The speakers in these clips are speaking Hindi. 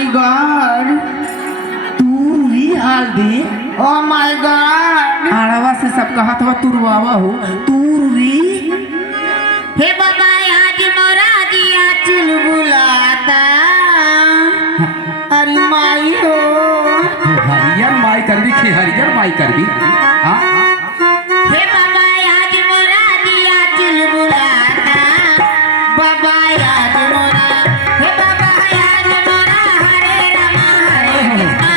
माय गॉड तूरी हल्दी ओ माय गॉड आड़वा से सब कहा था तुरवावा हो तूरी। हे बाबा आज मोरा जिया चुलबुलाता अरे माई हो हरियर माई करबी कि हरियर माई करबी हाँ हे बाबा आज मोरा जिया चुलबुलाता बाबा आज मोरा हे बाबा आज मोरा हरे रामा हरे कृष्णा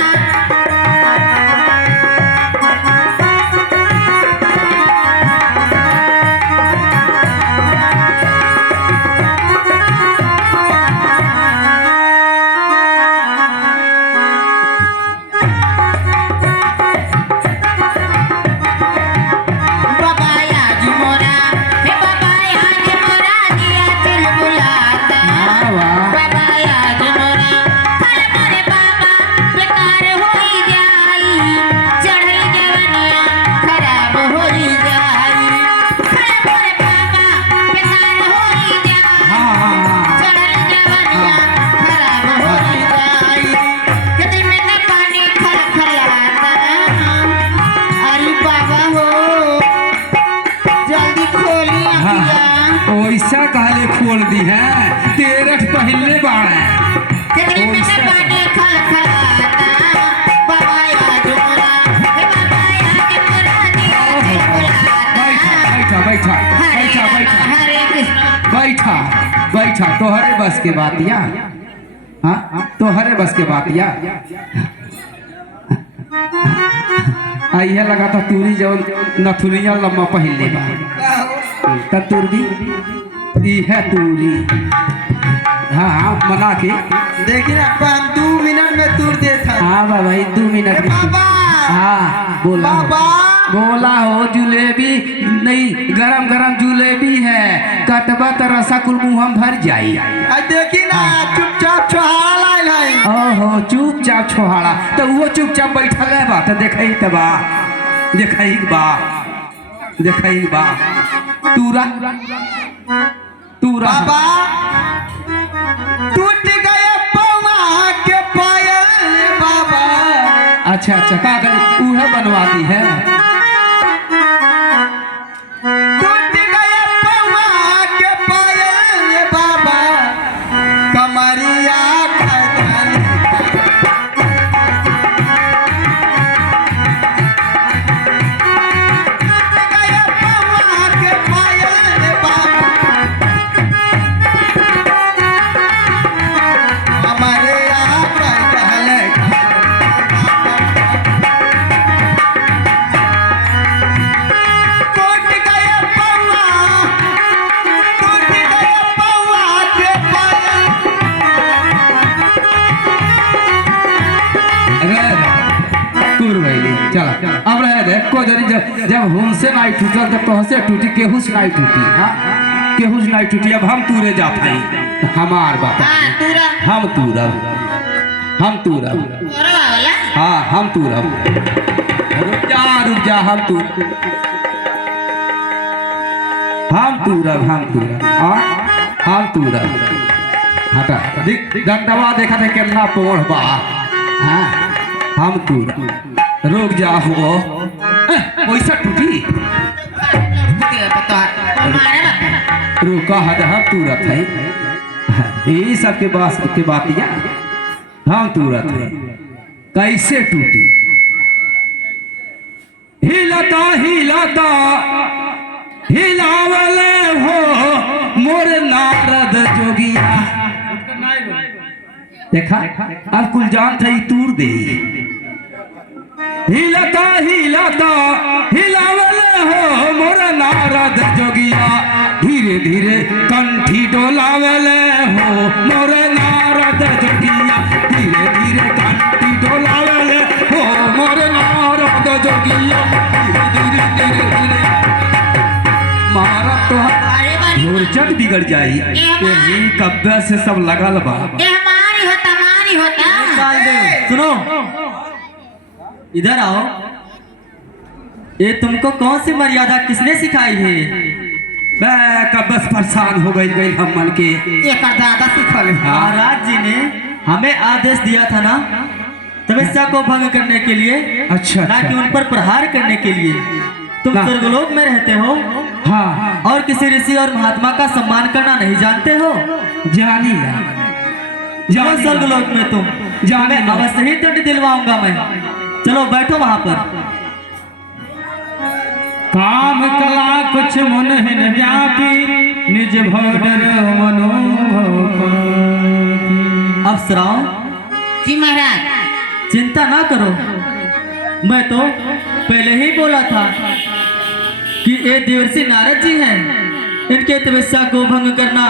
पैसा कहले खोल दी है तेरठ पहले बाढ़ बैठा बैठा बैठा बैठा बैठा तोहरे बस के बातिया हाँ तोहरे बस के बातिया आइए लगा था तूरी जब नथुनिया लम्बा पहले बा तूरी है तूरी हाँ हाँ मना के देखिए आपको हम 2 मिनट में तूर देता हाँ भाई 2 मिनट में हाँ बोला बोला हो जलेबी नहीं गरम गरम जलेबी है कटबा तो रसगुल मुँह हम भर जाई देखी ना चुपचाप छोहाड़ा लाए ओहो चुपचाप छोहाड़ा तो वो चुपचाप बैठल है बा तो देखई तो बा देखई बा देखई बा तूरा तूरा बाबा टूट गए पौवा के पायल बाबा अच्छा अच्छा कागज उहे बनवाती है टूट गए पौवा के पायल बाबा कमरिया खजानी टूट गए पौवा के पायल बाबा हमारे यहाँ पर टहले टूट गए पौवा टूट गए पौवा के पायल टूर भैली चला अब रहे दे को जरी जब हमसे नाई टूटल तब तो हसे टूटी केहू से नाई टूटी हाँ केहू से नाई टूटी अब हम तूरे जा पाई हमार बात पूरा हम तूरब हम तूरब वाला हाँ हम तूरब रुक जा हम तूरब हाँ हम तूरब हटा डंडवा देखा था कितना पोड़ बा हाँ हम तूरब रुक जा हो पैसा टूटी रुका हद हम तूरत है यही सब के बात के बातिया हम तूरत है कैसे टूटी हिलता हिलता हिलावले हो मोर नारद जोगिया देखा अब कुल जान था तूर दे हिलता हिलता हिलावले हो मोर नारद जोगिया धीरे धीरे कंठी डोलावले हो मोर नारद जोगिया धीरे धीरे कंठी डोलावले हो मोर नारद जोगिया धीरे धीरे धीरे मारा तो मोरचट बिगड़ जाई यही कब्जा से सब लगल बा हमारी होता सुनो इधर आओ। ये तुमको कौन सी मर्यादा किसने सिखाई है? मैं कब बस परेशान हो गई हम मन के ये कर दादा सिखल महाराज जी ने हमें आदेश दिया था ना तपस्या को भंग करने के लिए, अच्छा, ना कि अच्छा। उन पर प्रहार करने के लिए। तुम ना। स्वर्गलोक में रहते हो हाँ और किसी ऋषि और महात्मा का सम्मान करना नहीं जानते हो। जानी ला चलो स्वर्गलोक में तुम जाने मैं ला। अवश्य ही दंड दिलवाऊंगा मैं। चलो बैठो वहां पर। काम कला कुछ मन है व्यापी निज भोडर अप्सराओं, जी महाराज। चिंता ना करो, मैं तो पहले ही बोला था कि ये देवर्षि नारद जी हैं, इनके तपस्या को भंग करना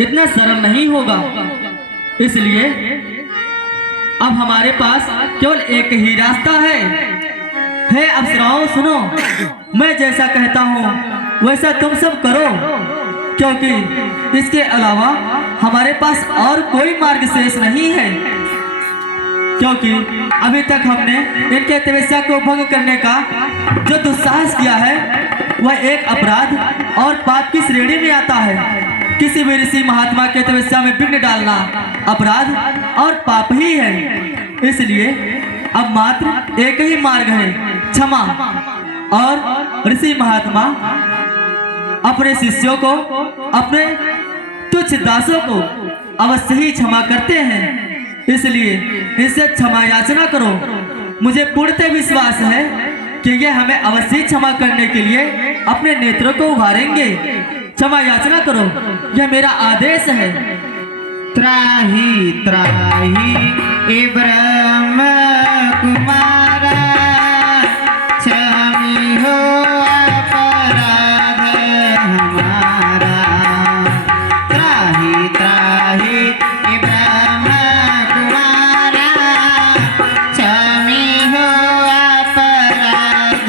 इतना सरल नहीं होगा। इसलिए अब हमारे पास केवल एक ही रास्ता है। हे अप्सराओं सुनो, मैं जैसा कहता हूँ वैसा तुम सब करो, क्योंकि इसके अलावा हमारे पास और कोई मार्ग शेष नहीं है। क्योंकि अभी तक हमने इनके तपस्या को भंग करने का जो दुस्साहस किया है वह एक अपराध और पाप की श्रेणी में आता है। किसी भी ऋषि महात्मा के तपस्या में विघ्न डालना अपराध और पाप ही है। इसलिए अब मात्र एक ही मार्ग है, क्षमा। और ऋषि महात्मा अपने शिष्यों को, अपने तुच्छ दासों को अवश्य ही क्षमा करते हैं। इसलिए इनसे क्षमा याचना करो। मुझे पूर्णतः विश्वास है कि ये हमें अवश्य क्षमा करने के लिए अपने नेत्रों को उभारेंगे। क्षमा याचना करो, यह मेरा आदेश है। त्राही त्राही ए ब्रह्म कुमारा, क्षमी हो अपराध हमारा। त्राही त्राही ए ब्रह्म कुमारा, क्षमी हो अपराध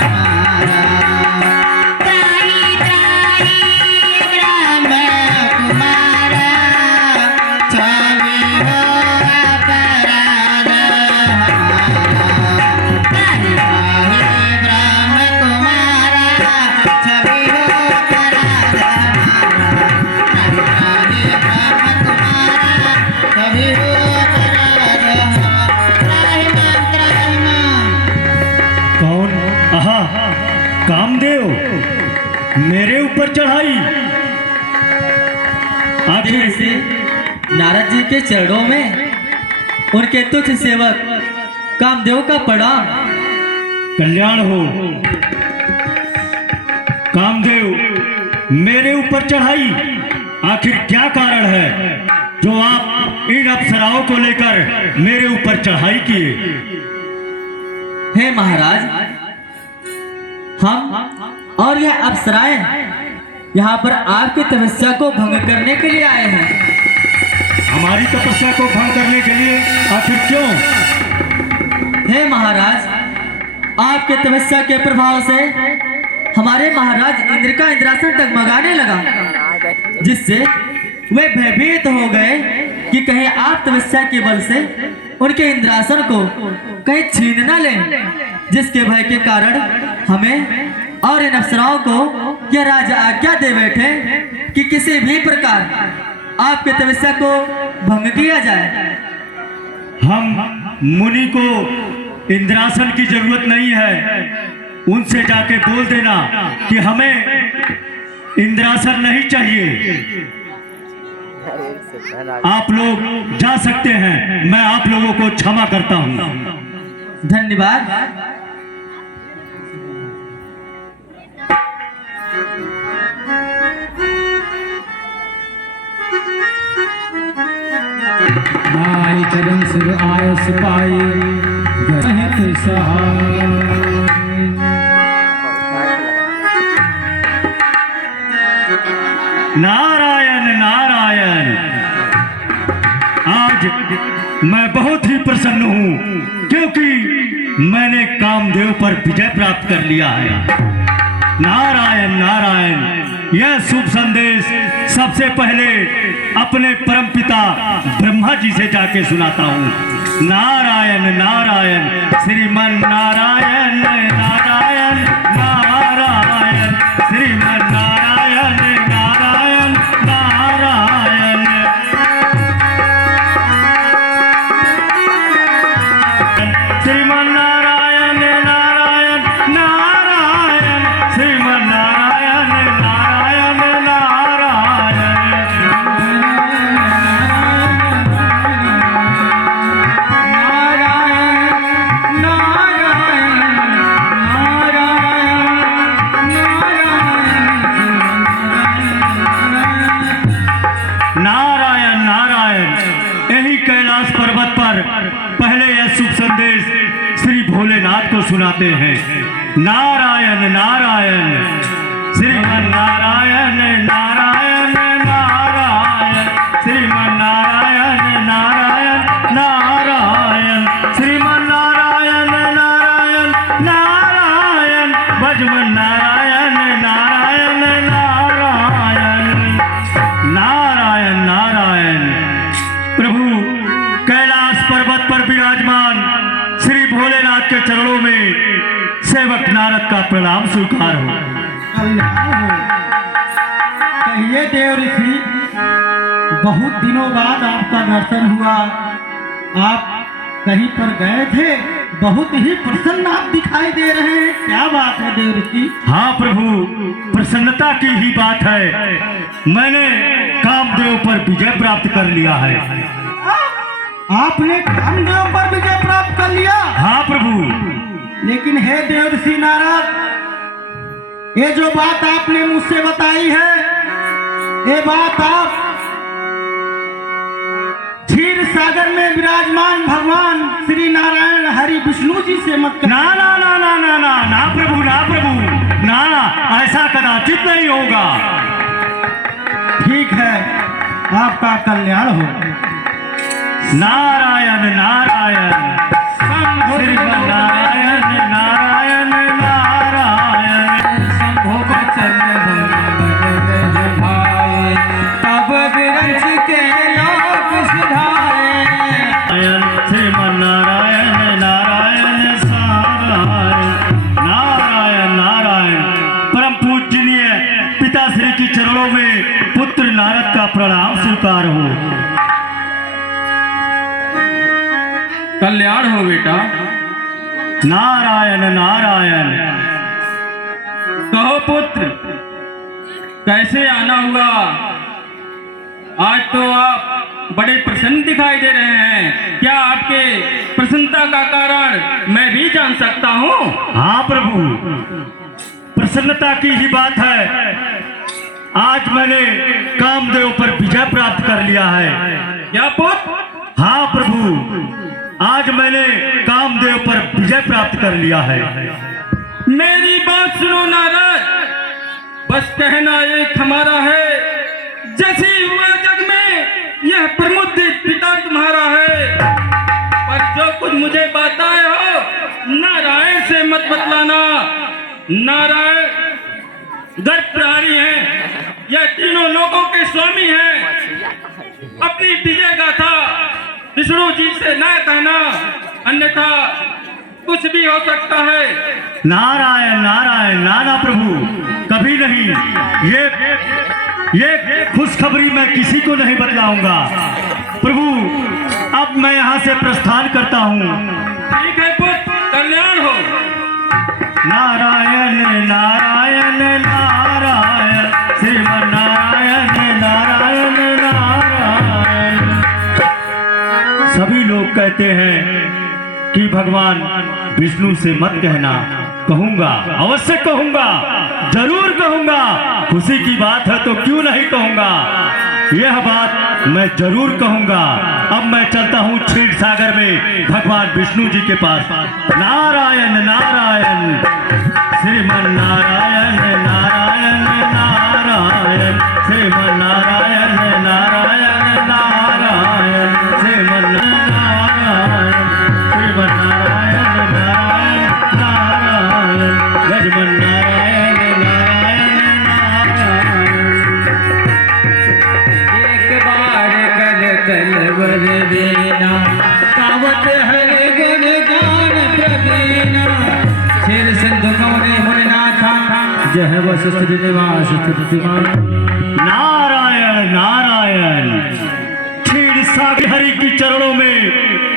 हमारा। त्राही त्राही ब्रह्म कुमारा, क्षमी हो अपराध हमारा। त्राही त्राही ब्रह्म कुमारा, क्षमी हो अपराध हमारा। त्राही त्राही ब्रह्म कुमारा, क्षमी हो अपराध हमारा। त्राही मां त्राही मां। कौन? आहा, कामदेव, मेरे ऊपर चढ़ाई। आखिर देवर्षि नारद जी के चरणों में उनके तुच्छ सेवक कामदेव का प्रणाम। कल्याण हो। कामदेव, मेरे ऊपर चढ़ाई, आखिर क्या कारण है जो आप इन अप्सराओं को लेकर मेरे ऊपर चढ़ाई किए? हे महाराज, हम और यह अप्सराएं यहाँ पर आपकी तपस्या को भंग करने के लिए आए हैं। हमारी तपस्या को भंग करने के लिए? आखिर क्यों? हे महाराज, आपके तपस्या के प्रभाव से हमारे महाराज इंद्र का इंद्रासन डगमगाने लगा, जिससे वे भयभीत हो गए कि कहीं आप तपस्या के बल से उनके इंद्रासन को कहीं छीन न लें, जिसके भय के कारण हमें और इन अप्सराओं को यह राजा आज्ञा दे बैठे कि किसी भी प्रकार आपके तपस्या को भंग किया जाए। हम मुनि को इंद्रासन की जरूरत नहीं है। उनसे जाके बोल देना कि हमें इंद्रासन नहीं चाहिए। आप लोग जा सकते हैं, मैं आप लोगों को क्षमा करता हूं। धन्यवाद। नाई चरण सिर आयस पाई गहित सहाय। नारायण नारायण। आज मैं बहुत ही प्रसन्न हूं क्योंकि मैंने कामदेव पर विजय प्राप्त कर लिया है। नारायण नारायण। यह शुभ संदेश सबसे पहले अपने परमपिता ब्रह्मा जी से जाके सुनाता हूँ। नारायण नारायण। श्रीमन नारायण नारायण नारायण। श्रीमन नारायण नारायण नारायण। आपको सुनाते हैं। नारायण नारायण श्रीमन नारायण नारायण नारायण श्रीमन नारायण नारायण नारायण श्रीमन नारायण नारायण नारायण भजमन नारायण नारायण नारायण नारायण नारायण। प्रभु कैलाश पर्वत पर विराजमान श्री भोलेनाथ के चरणों में सेवक नारद का प्रणाम स्वीकार हो। कल्याण हो। कहिए देव ऋषि, बहुत दिनों बाद आपका दर्शन हुआ। आप कहीं पर गए थे, बहुत ही प्रसन्न आप दिखाई दे रहे हैं, क्या बात है देव ऋषि? हाँ प्रभु, प्रसन्नता की ही बात है। मैंने कामदेव पर विजय प्राप्त कर लिया है। आपने कामदेव पर विजय प्राप्त कर लिया? हाँ प्रभु। लेकिन हे देव ऋषि नारद, ये जो बात आपने मुझसे बताई है, ये बात आप क्षीर सागर में विराजमान भगवान श्री नारायण हरि विष्णु जी से मत ना ना ना ना ना ना ना प्रभु, ना प्रभु, ना, ऐसा कदाचित नहीं होगा। ठीक है, आपका कल्याण हो। नारायण नारायण श्रीमन नारायण नारायण नारायण शंभो बचन भाई तब विरंच के लोक सिधाए। श्रीमन नारायण नारायण नारायण नारायण नारायण। परम पूजनीय पिताश्री की चरणों में पुत्र नारद का प्रणाम स्वीकार हो। कल्याण हो बेटा। नारायण नारायण। कहो पुत्र, कैसे आना हुआ? आज तो आप बड़े प्रसन्न दिखाई दे रहे हैं। क्या आपके प्रसन्नता का कारण मैं भी जान सकता हूँ? हाँ प्रभु, प्रसन्नता की ही बात है। आज मैंने कामदेव पर विजय प्राप्त कर लिया है। क्या पुत्र? हाँ प्रभु, आज मैंने कामदेव पर विजय प्राप्त कर लिया है। मेरी बात सुनो नारद, बस कहना एक हमारा है, जैसे हुआ जग में यह प्रमुदित पिता तुम्हारा है। पर जो कुछ मुझे बताए हो, नारायण से मत बतलाना। नारायण गर्भ प्रहारी हैं, यह तीनों लोगों के स्वामी हैं। अपनी विजय गाथा विष्णु जी से न कहना, अन्यथा कुछ भी हो सकता है। नारायण नारायण। नाना प्रभु, कभी नहीं। ये खुशखबरी मैं किसी को नहीं बतलाऊंगा। प्रभु, अब मैं यहाँ से प्रस्थान करता हूँ। ठीक है पुत्र, कल्याण हो। नारायण नारायण नारायण श्रीमन नारायण नारायण नारायण। सभी लोग कहते हैं कि भगवान विष्णु से मत कहना। कहूंगा, अवश्य कहूंगा, जरूर कहूंगा। खुशी की बात है तो क्यों नहीं कहूंगा। यह बात मैं जरूर कहूंगा। अब मैं चलता हूँ क्षीर सागर में भगवान विष्णु जी के पास। नारायण नारायण श्रीमन नारायण नारायण नारायण श्रीमन नारायण नारायण नारायण श्रीमन नारायण श्रीमन नारायण नारायण नारायण गजमन नारायण नारायण नारायण। एक बार कर कलवर देना, कावत हरे गुण गान प्रवीणा। शेर सिंधु कौने मुनिनाथा, जय वशिष्ठ निवास नारायण नारायण। क्षीर सागर हरि की चरणों में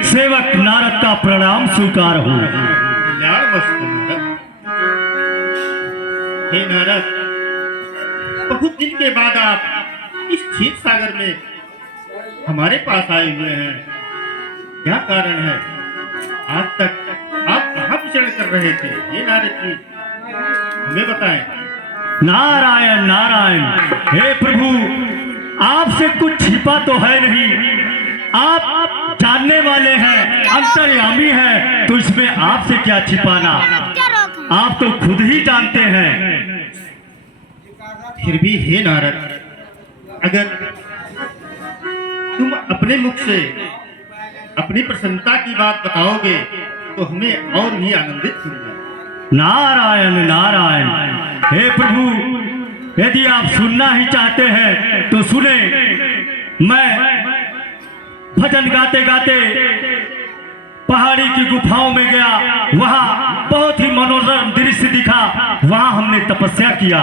सेवक नारद का प्रणाम स्वीकार हो। हे नारद, बहुत दिन के बाद आप इस क्षीर सागर में हमारे पास आए हुए हैं। क्या कारण है? आज तक आप कहाँ विचरण कर रहे थे? हे नारद जी, हमें बताएं। नारायण नारायण। हे प्रभु, आपसे कुछ छिपा तो है नहीं। आप जानने वाले हैं, अंतर्यामी हैं, तो इसमें आपसे क्या छिपाना, आप तो खुद ही जानते हैं। फिर भी हे नारद, अगर तुम अपने मुख से अपनी प्रसन्नता की बात बताओगे तो हमें और भी आनंदित होगा। नारायण नारायण। हे प्रभु, यदि आप सुनना ही चाहते हैं तो सुने। मैं भजन गाते गाते पहाड़ी की गुफाओं में गया, वहां बहुत ही मनोरम दृश्य दिखा। वहां हमने तपस्या किया,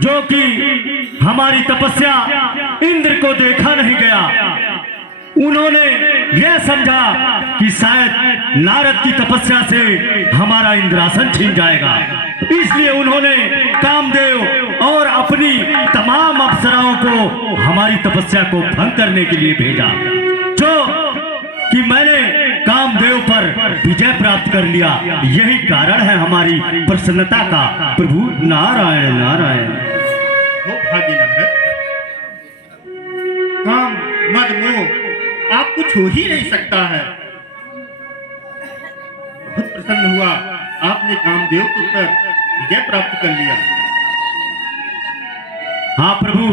जो कि हमारी तपस्या इंद्र को देखा नहीं गया। उन्होंने यह समझा कि शायद नारद की तपस्या से हमारा इंद्रासन छीन जाएगा, इसलिए उन्होंने कामदेव और अपनी तमाम अप्सराओं को हमारी तपस्या को भंग करने के लिए भेजा, जो कि मैंने कामदेव पर विजय प्राप्त कर लिया। यही कारण है हमारी प्रसन्नता का। प्रभु नारायण नारायण। हो भाग्य नारद, काम मद मोह आपको छू ही नहीं सकता है। बहुत प्रसन्न हुआ, आपने कामदेव के ऊपर विजय प्राप्त कर लिया। हाँ प्रभु,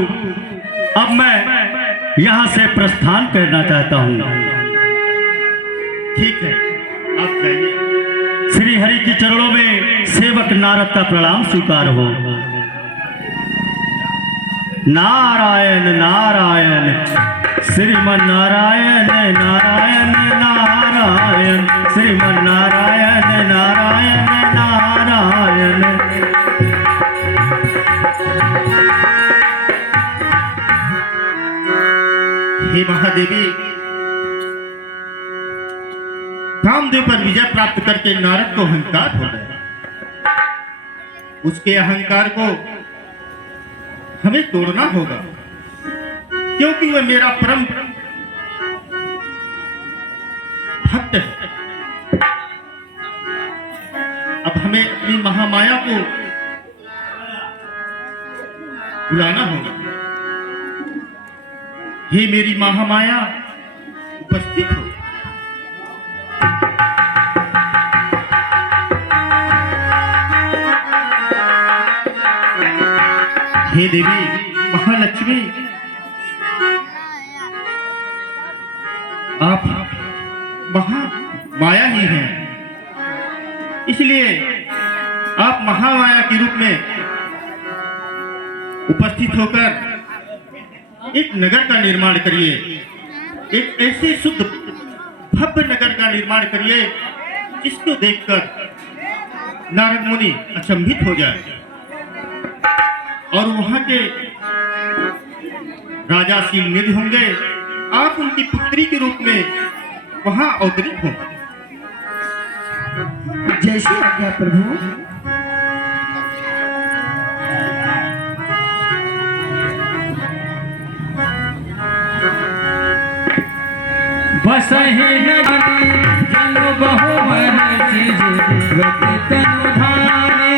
अब मैं यहाँ से प्रस्थान करना चाहता हूँ। ठीक है, आप जाइए। श्री हरि के चरणों में सेवक नारद का प्रणाम स्वीकार हो। नारायण नारायण, श्रीमन नारायण नारायण नारायण, श्रीमन नारायण नारायण नारायण। हे महादेवी, कामदेव पर विजय प्राप्त करके नारद को अहंकार हो गया। उसके अहंकार को हमें तोड़ना होगा, क्योंकि वह मेरा परम भक्त है। अब हमें अपनी महामाया को बुलाना होगा। हे मेरी महामाया, उपस्थित हो। हे देवी महालक्ष्मी, आप महामाया ही हैं, इसलिए आप महामाया के रूप में उपस्थित होकर एक नगर का निर्माण करिए। एक ऐसे शुद्ध भव्य नगर का निर्माण करिए जिसको देखकर नारद मुनि अचंभित हो जाए और वहां के राजा शीलनिधि होंगे। आप उनकी पुत्री के रूप में वहां अवतरित हों। जैसी आज्ञा प्रभु। बस है जनो बहुवर चीज गति तनु धारे,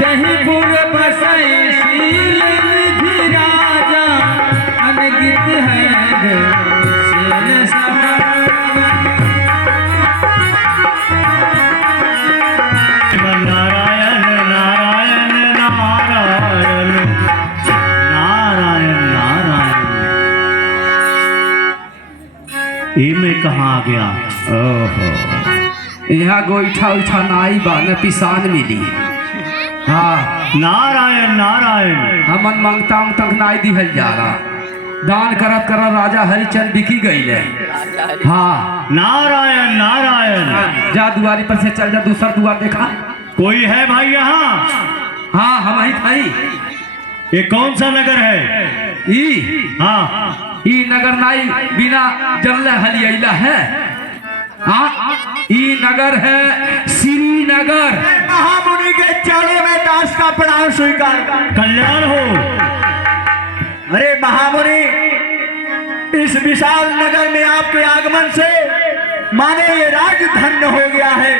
कहीं पुर बसै शील निधि राजा, अनगित है शील समान। नारायण नारायण नारायण नारायण नारायण। ये मैं कहाँ आ गया? ओहो, यहाँ गोईठा उठा नाई बा न पिसान मिली। हाँ, नारायण नारायण। हमन मांगता तक नाई दिहल जाला। दान करत करत राजा हरिचंद बिकी गई। हाँ, नारायण नारायण। जा दुआरी पर से चल जा, दूसरा दुआर देखा। कोई है भाई यहाँ? हाँ, हम ही थाई। ये कौन सा नगर है? ई हाँ, ई नगर नाई बिना जल्ले हलियला है। हाँ, ई नगर है श्रीनगर। महामुनि के चरणों में दास का प्रणाम स्वीकार। कल्याण हो। अरे महामुनि, इस विशाल नगर में आपके आगमन से माने ये राज्य धन्य हो गया है।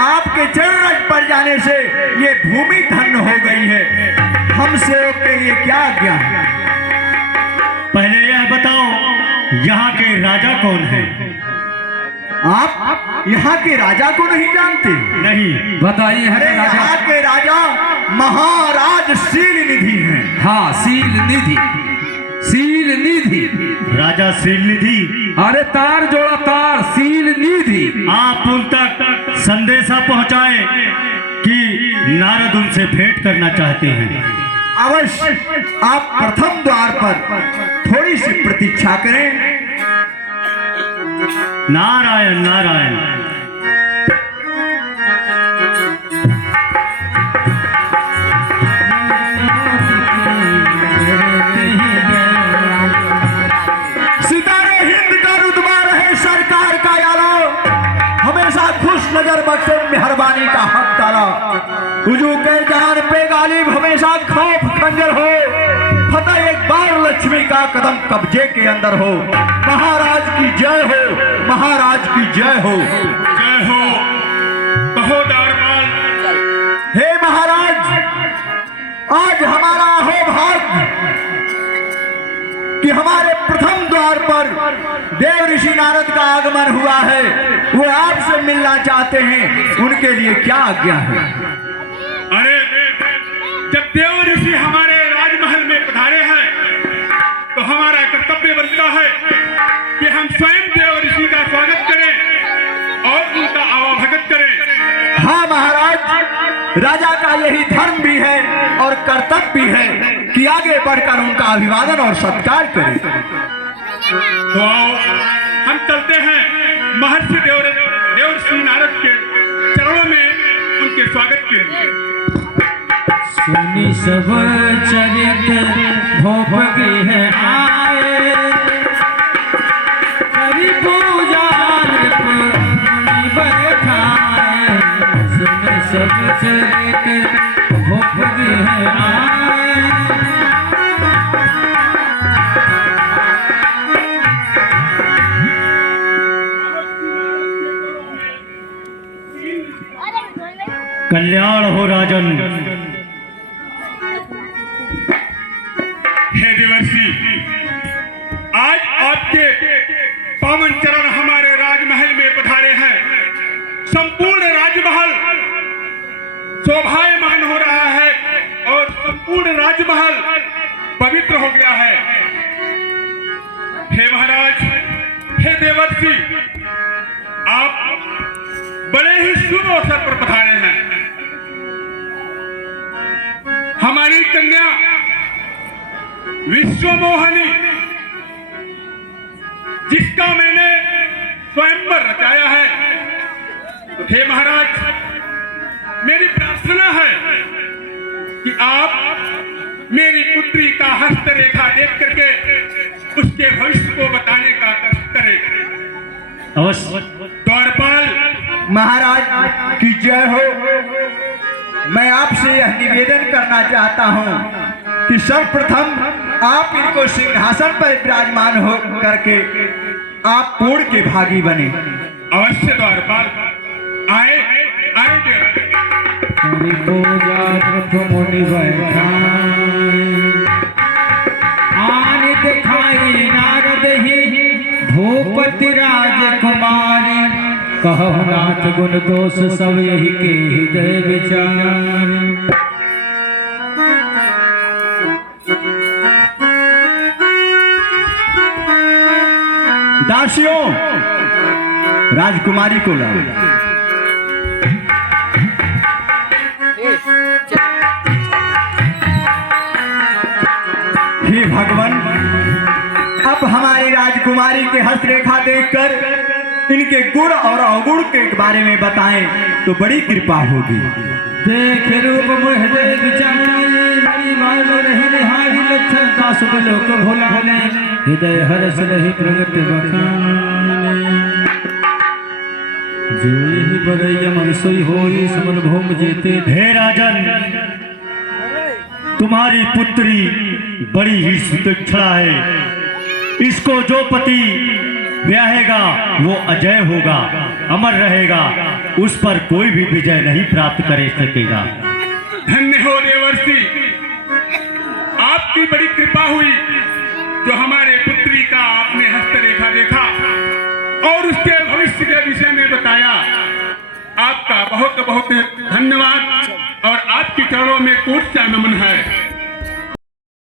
आपके चरण पर जाने से ये भूमि धन्य हो गई है। हम सेवक के लिए क्या आज्ञा है? पहले यह बताओ यहाँ के राजा कौन है? आप यहाँ के राजा को नहीं जानते? नहीं। बताइए है अरे राजा। यहाँ के राजा महाराज शील निधि हैं। हाँ, शील निधि, शील निधि। राजा शील निधि। अरे तार जोड़ा तार, शील निधि। आप उन तक संदेशा पहुंचाए कि नारद उनसे भेंट करना चाहते हैं। अवश्य। आप प्रथम द्वार पर थोड़ी सी प्रतीक्षा करें। नारायण नारायण। सितारे हिंद का रुतबा रहे सरकार का यारो, हमेशा खुश नजर बख्शे मेहरबानी का हक तारा। हुजूर के जान पे गालिब हमेशा खौफ खंजर हो, फतेह एक बार लक्ष्मी का कदम कब्जे के अंदर हो। महाराज की जय हो, महाराज की जय हो। जय हो। कहो दरबार। हे महाराज, आज हमारा हो भाग्य कि हमारे प्रथम द्वार पर देव ऋषि नारद का आगमन हुआ है। वो आपसे मिलना चाहते हैं, उनके लिए क्या आज्ञा है? अरे जब देव ऋषि हमारे राजमहल में पधारे हैं तो हमारा कर्तव्य बनता है कि हम स्वयं देव ऋषि का स्वागत करें और उनका आवाभगत करें। हाँ महाराज, राजा का यही धर्म भी है और कर्तव्य भी है कि आगे बढ़कर उनका अभिवादन और सत्कार करें। तो आओ हम चलते हैं महर्षि देव ऋषि नारद के चरणों में उनके स्वागत के लिए। सुनी सब चरित भोपगी है आए, करी पूजा मुनि बैठाए। सुनी सब चरित भोपगी है आए, कल्याण हो राजन। हे देवर्षि, आज आपके पावन चरण हमारे राजमहल में पधारे हैं। संपूर्ण राजमहल शोभायमान हो रहा है और संपूर्ण राजमहल पवित्र हो गया है। हे महाराज, हे देवर्षि, आप बड़े ही शुभ अवसर पर पधारे हैं। हमारी कन्या विश्वमोहनी, जिसका मैंने स्वयंवर रचाया है, तो हे महाराज, मेरी प्रार्थना है कि आप मेरी पुत्री का हस्तरेखा देख करके उसके भविष्य को बताने का कष्ट करें। अवश्य। द्वारपाल महाराज की जय हो। मैं आपसे यह निवेदन करना चाहता हूँ कि सर्वप्रथम आप इनको सिंहासन पर विराजमान हो करके आप पूर्ण के भागी बने। अवश्य द्वारपाल, आए आए करी पूजा मुनि बैठाए। आन दिखाई नारद ही भूपति राजकुमारी, कहु नाथ गुण दोष सब यही के हृदय विचार। दासियों, राजकुमारी को लाओ। हे भगवान, अब हमारी राजकुमारी के हस्तरेखा देखकर इनके गुण और अवगुण के बारे में बताएं तो बड़ी कृपा होगी। देख रूप मोह दे विचारी, मेरी माय में रही निहारी लक्षण का सुख लोक भोला ने, हृदय हर्ष रही प्रगट बखाने। जो ही बरैया मन सोई होई, समन भूम जेते। हे राजन, तुम्हारी पुत्री बड़ी ही सुदक्षणा है। इसको जो पति ब्याहेगा वो अजय होगा, अमर रहेगा, उस पर कोई भी विजय नहीं प्राप्त कर सकेगा। धन्य हो देवर्षि, आपकी बड़ी कृपा हुई। जो हमारे पुत्री का आपने हस्तरेखा देखा और उसके भविष्य के विषय में बताया, आपका बहुत बहुत धन्यवाद और आपके चरणों में कोट सा नमन है।